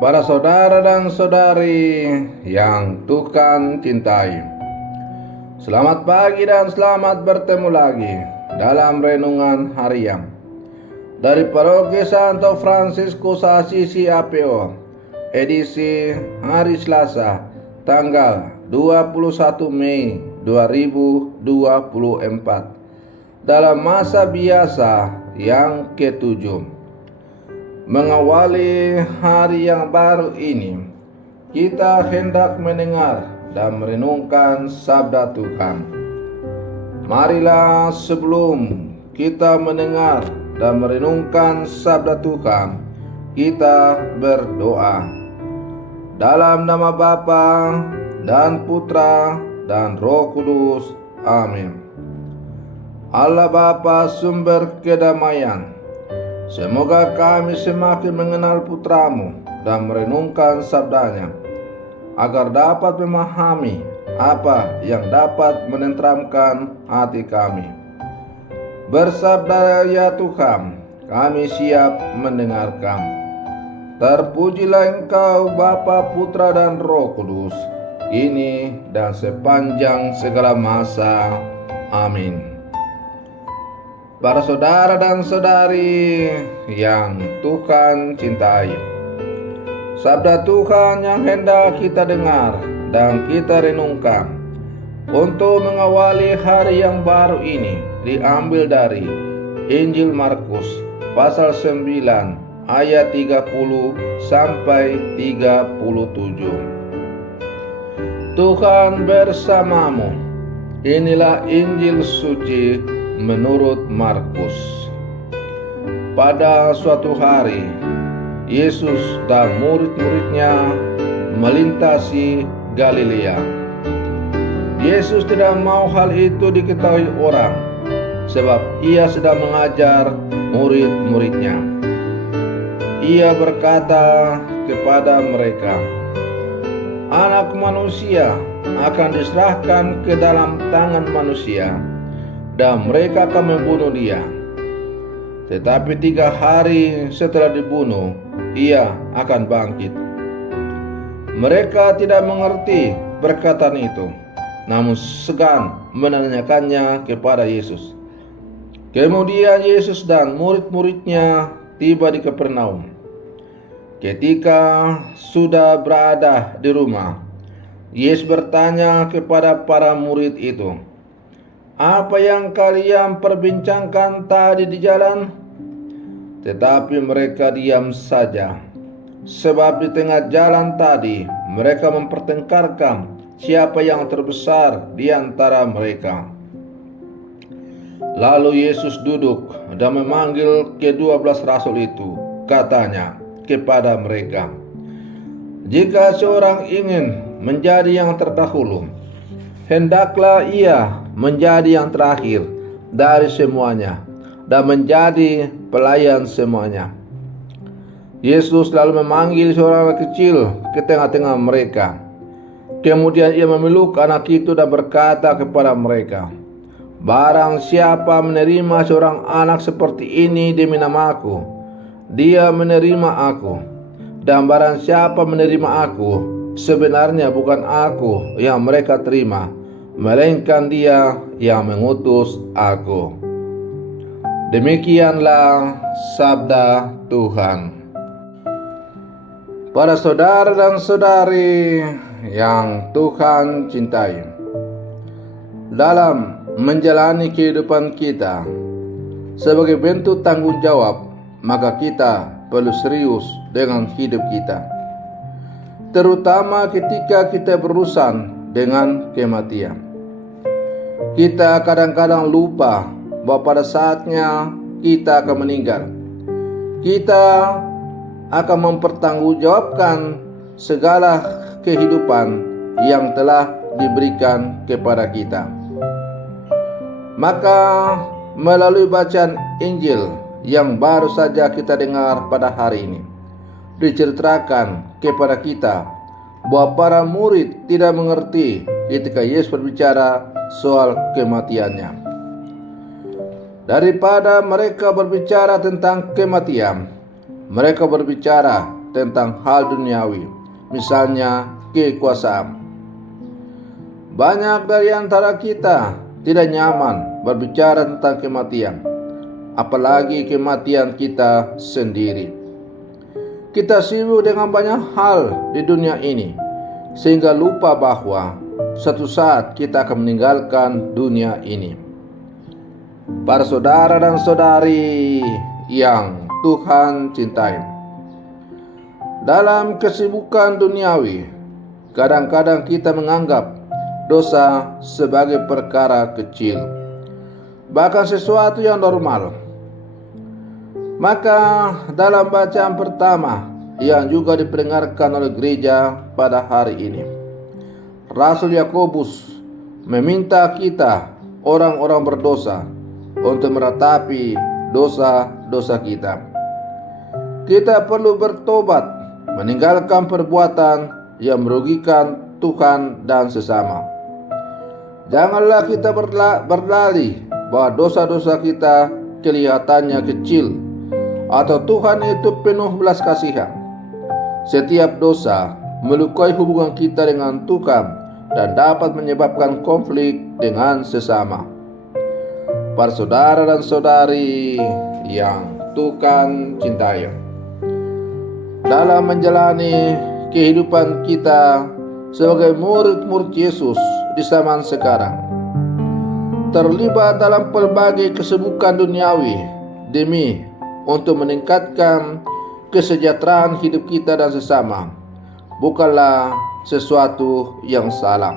Para saudara dan saudari yang Tuhan cintai, selamat pagi dan selamat bertemu lagi dalam renungan harian dari Paroki Santo Fransiskus Assisi APO, edisi hari Selasa, tanggal 21 Mei 2024, dalam masa biasa yang ke-7. Mengawali hari yang baru ini, kita hendak mendengar dan merenungkan sabda Tuhan. Marilah sebelum kita mendengar dan merenungkan sabda Tuhan, kita berdoa. Dalam nama Bapa dan Putra dan Roh Kudus. Amin. Allah Bapa, sumber kedamaian, semoga kami semakin mengenal Putramu dan merenungkan sabdanya, agar dapat memahami apa yang dapat menenteramkan hati kami. Bersabda ya Tuhan, kami siap mendengarkan. Terpujilah Engkau Bapa, Putra dan Roh Kudus, kini dan sepanjang segala masa. Amin. Para saudara dan saudari yang Tuhan cintai, sabda Tuhan yang hendak kita dengar dan kita renungkan untuk mengawali hari yang baru ini diambil dari Injil Markus pasal 9 ayat 30 sampai 37. Tuhan bersamamu. Inilah Injil suci menurut Markus. Pada suatu hari, Yesus dan murid-muridnya melintasi Galilea. Yesus tidak mau hal itu diketahui orang, sebab ia sedang mengajar murid-muridnya. Ia berkata kepada mereka, Anak manusia akan diserahkan ke dalam tangan manusia, dan mereka akan membunuh dia. Tetapi 3 hari setelah dibunuh, ia akan bangkit. Mereka tidak mengerti perkataan itu, namun segan menanyakannya kepada Yesus. Kemudian Yesus dan murid-muridnya tiba di Kapernaum. Ketika sudah berada di rumah, Yesus bertanya kepada para murid itu, Apa yang kalian perbincangkan tadi di jalan? Tetapi mereka diam saja, sebab di tengah jalan tadi mereka mempertengkarkan siapa yang terbesar di antara mereka. Lalu Yesus duduk dan memanggil ke-12 rasul itu. Katanya kepada mereka, Jika seorang ingin menjadi yang terdahulu, hendaklah ia menjadi yang terakhir dari semuanya dan menjadi pelayan semuanya. Yesus lalu memanggil seorang anak kecil ke tengah-tengah mereka. Kemudian ia memeluk anak itu dan berkata kepada mereka, Barang siapa menerima seorang anak seperti ini demi namaku, dia menerima aku. Dan barang siapa menerima aku, sebenarnya bukan aku yang mereka terima, melainkan Dia yang mengutus aku. Demikianlah sabda Tuhan. Para saudara dan saudari yang Tuhan cintai, dalam menjalani kehidupan kita sebagai bentuk tanggung jawab, maka kita perlu serius dengan hidup kita, terutama ketika kita berurusan dengan kematian. Kita kadang-kadang lupa bahwa pada saatnya kita akan meninggal. Kita akan mempertanggungjawabkan segala kehidupan yang telah diberikan kepada kita. Maka melalui bacaan Injil yang baru saja kita dengar pada hari ini, diceritakan kepada kita bahwa para murid tidak mengerti ketika Yesus berbicara soal kematiannya. Daripada mereka berbicara tentang kematian, mereka berbicara tentang hal duniawi, misalnya kekuasaan. Banyak dari antara kita tidak nyaman berbicara tentang kematian, apalagi kematian kita sendiri. Kita sibuk dengan banyak hal di dunia ini, sehingga lupa bahwa suatu saat kita akan meninggalkan dunia ini. Para saudara dan saudari yang Tuhan cintai, dalam kesibukan duniawi, kadang-kadang kita menganggap dosa sebagai perkara kecil, bahkan sesuatu yang normal. Maka dalam bacaan pertama yang juga dipendengarkan oleh gereja pada hari ini, Rasul Yakobus meminta kita, orang-orang berdosa, untuk meratapi dosa-dosa kita. Kita perlu bertobat, meninggalkan perbuatan yang merugikan Tuhan dan sesama. Janganlah kita berdalih bahwa dosa-dosa kita kelihatannya kecil, atau Tuhan itu penuh belas kasihan. Setiap dosa melukai hubungan kita dengan Tuhan dan dapat menyebabkan konflik dengan sesama. Para saudara dan saudari yang Tuhan cintai, dalam menjalani kehidupan kita sebagai murid-murid Yesus di zaman sekarang, terlibat dalam berbagai kesibukan duniawi demi untuk meningkatkan kesejahteraan hidup kita dan sesama, bukanlah sesuatu yang salah.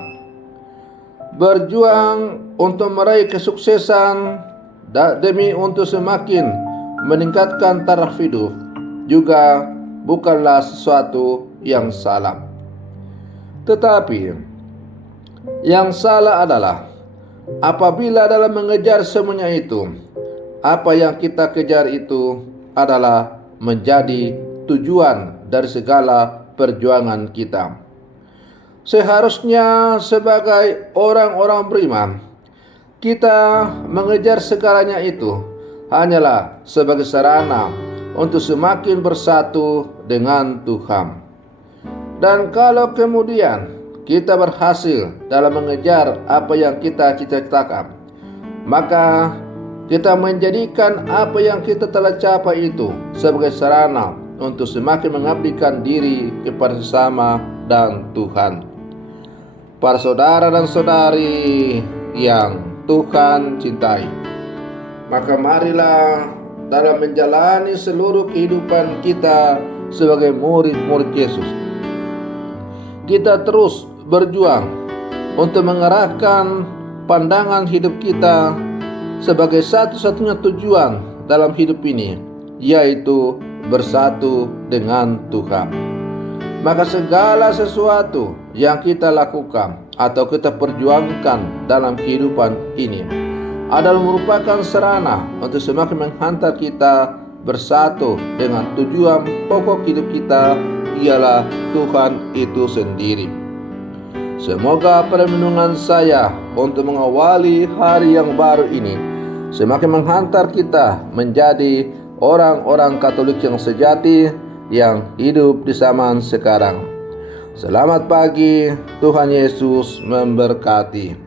Berjuang untuk meraih kesuksesan demi untuk semakin meningkatkan taraf hidup juga bukanlah sesuatu yang salah. Tetapi yang salah adalah apabila dalam mengejar semuanya itu, apa yang kita kejar itu adalah menjadi tujuan dari segala perjuangan kita. Seharusnya sebagai orang-orang beriman, kita mengejar segalanya itu hanyalah sebagai sarana untuk semakin bersatu dengan Tuhan. Dan kalau kemudian kita berhasil dalam mengejar apa yang kita cita-citakan, maka kita menjadikan apa yang kita telah capai itu sebagai sarana untuk semakin mengabdikan diri kepada sesama dan Tuhan. Para saudara dan saudari yang Tuhan cintai, maka marilah dalam menjalani seluruh kehidupan kita sebagai murid-murid Yesus, kita terus berjuang untuk mengarahkan pandangan hidup kita sebagai satu-satunya tujuan dalam hidup ini, yaitu bersatu dengan Tuhan. Maka segala sesuatu yang kita lakukan atau kita perjuangkan dalam kehidupan ini adalah merupakan sarana untuk semakin menghantar kita bersatu dengan tujuan pokok hidup kita, ialah Tuhan itu sendiri. Semoga permenungan saya untuk mengawali hari yang baru ini semakin menghantar kita menjadi orang-orang Katolik yang sejati yang hidup di zaman sekarang. Selamat pagi, Tuhan Yesus memberkati.